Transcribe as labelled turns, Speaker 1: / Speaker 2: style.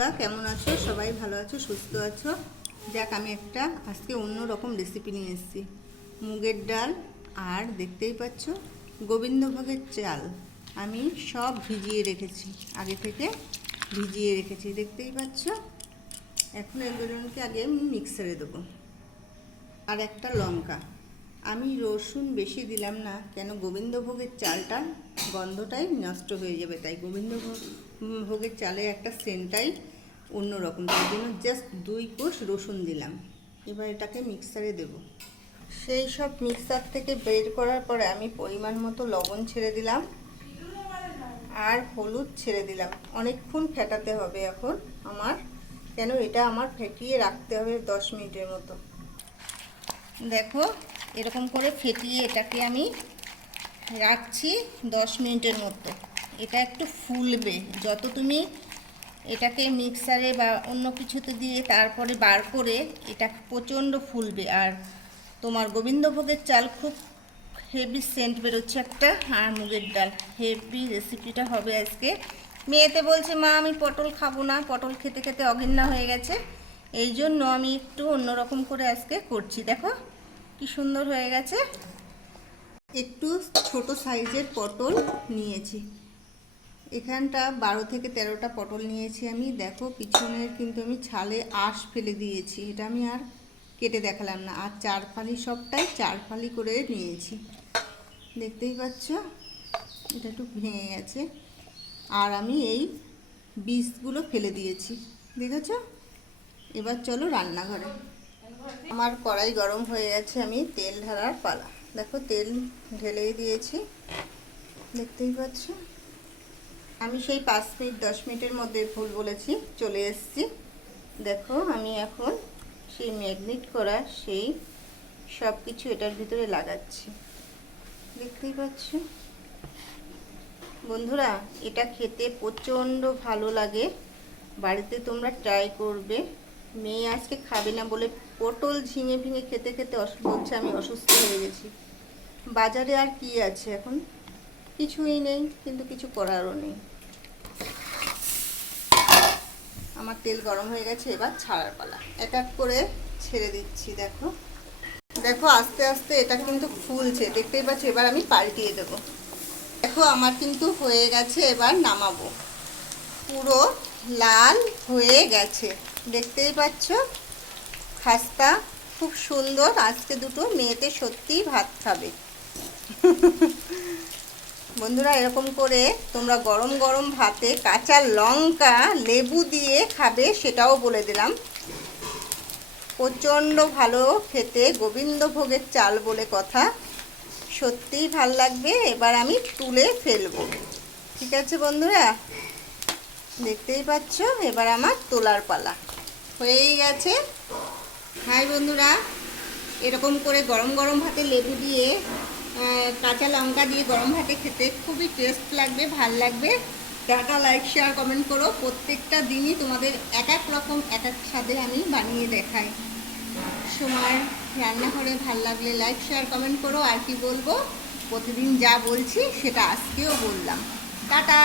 Speaker 1: কেমন আছো? সবাই ভালো আছো, সুস্থ আছো? যাক, আমি একটা আজকে অন্য রকম রেসিপি নিয়ে এসেছি। মুগের ডাল আর দেখতেই পাচ্ছ, গোবিন্দভোগের চাল। আমি সব ভিজিয়ে রেখেছি, আগে থেকে ভিজিয়ে রেখেছি, দেখতেই পাচ্ছ? এখন এগুলোকে আগে আমি মিক্সারে দেবো। আর একটা লঙ্কা। আমি রসুন বেশি দিলাম না। কেন গোবিন্দভোগের চালটা গন্ধটাই নষ্ট হয়ে যাবে। তাই গোবিন্দভোগ ভোগের চালে একটা সেন্টটাই অন্যরকম তাই জন্য জাস্ট দুই কোষ রসুন দিলাম। এবার এটাকে মিক্সারে দেব। সেই সব মিক্সার থেকে বের করার পরে আমি পরিমাণ মতো লবণ ছেড়ে দিলাম। আর হলুদ ছেড়ে দিলাম। অনেকক্ষণ ফেটাতে হবে এখন আমার। কেন এটা আমার ফেটিয়ে রাখতে হবে দশ মিনিটের মতো। দেখো এরকম করে ফেটিয়ে এটাকে আমি রাখছি দশ মিনিটের মতো। এটা একটু ফুলবে। যত তুমি এটাকে মিক্সারে বা অন্য কিছুতে দিয়ে তারপরে বার করে এটা প্রচণ্ড ফুলবে। আর তোমার গোবিন্দভোগের চাল খুব হেভি সেন্ট বেরোচ্ছে একটা আর মুগের ডাল। হেভি রেসিপিটা হবে আজকে। মেয়েতে বলছে, মা, আমি পটল খাব না। পটল খেতে খেতে অঘিন্না হয়ে গেছে। এই জন্য আমি একটু অন্যরকম করে আজকে করছি। দেখো কি সুন্দর হয়ে গেছে? একটু ছোট সাইজের পটল নিয়েছি। এখানটা বারো থেকে তেরোটা পটল নিয়েছি আমি। দেখো, পিছনের কিন্তু আমি ছালে আঁশ ফেলে দিয়েছি। এটা আমি আর কেটে দেখালাম না। আর চার ফালি সবটাই চার ফালি করে নিয়েছি। দেখতেই পাচ্ছ? এটা একটু ভেঙে গেছে। আর আমি এই বীজগুলো ফেলে দিয়েছি। দেখেছ? এবার চলো রান্নাঘরে। আমার কড়াই গরম হয়ে গেছে, আমি তেল ঢালার পালা। দেখো, তেল ঢেলেই দিয়েছি, দেখতেই পাচ্ছ? আমি সেই পাঁচ মিনিট, দশ মিনিটের মধ্যে ভুল বলেছি, চলে এসেছি। দেখো, আমি এখন সেই ম্যাগনেট করা সেই সব কিছু এটার ভিতরে লাগাচ্ছি। দেখতেই পাচ্ছ? বন্ধুরা, এটা খেতে প্রচণ্ড ভালো লাগে। বাড়িতে তোমরা ট্রাই করবে। মেয়ে আজকে খাবে না বলে পটল ঝিঙে ভিঙে খেতে খেতে বলছে আমি অসুস্থ হয়ে গেছি। বাজারে আর কি আছে এখন? কিছুই নেই, কিন্তু কিছু করারও নেই। আমার তেল গরম হয়ে গেছে, এবার ছাড়ার পালা। এক এক করে ছেড়ে দিচ্ছি, দেখো। দেখো, আস্তে আস্তে এটা কিন্তু ফুলছে। দেখতেই পাচ্ছি, এবার আমি পাল্টিয়ে দেবো। দেখো, আমার কিন্তু হয়ে গেছে, এবার নামাবো। পুরো লাল হয়ে গেছে। দেখতেই পাচ্ছ? খাস্তা খুব সুন্দর। আজকে দুটো মেয়েতে সত্যিই ভাত খাবে। বন্ধুরা, এরকম করে তোমরা গরম গরম ভাতে কাঁচা লঙ্কা, লেবু দিয়ে খাবে সেটাও বলে দিলাম। প্রচণ্ড ভালো খেতে গোবিন্দভোগের চাল বলে কথা। সত্যিই ভালো লাগবে। এবার আমি তুলে ফেলব। ঠিক আছে বন্ধুরা? দেখতেই পাচ্ছ? এবার আমার তোলার পালা। হয়েই গেছে। হাই বন্ধুরা, এরকম করে গরম গরম ভাতে লেবু দিয়ে কাঁচা লঙ্কা দিয়ে গরম ভাতে খেতে খুবই টেস্ট লাগবে, ভালো লাগবে। টাটা লাইক শেয়ার কমেন্ট করো। প্রত্যেকটা দিনই তোমাদের এক এক রকম, এক এক স্বাদে আমি বানিয়ে দেখাই। সময় রান্নাঘরে ভালো লাগলে লাইক শেয়ার কমেন্ট করো। আর কি বলব? প্রতিদিন যা বলছি, সেটা আজকেও বললাম। টাটা!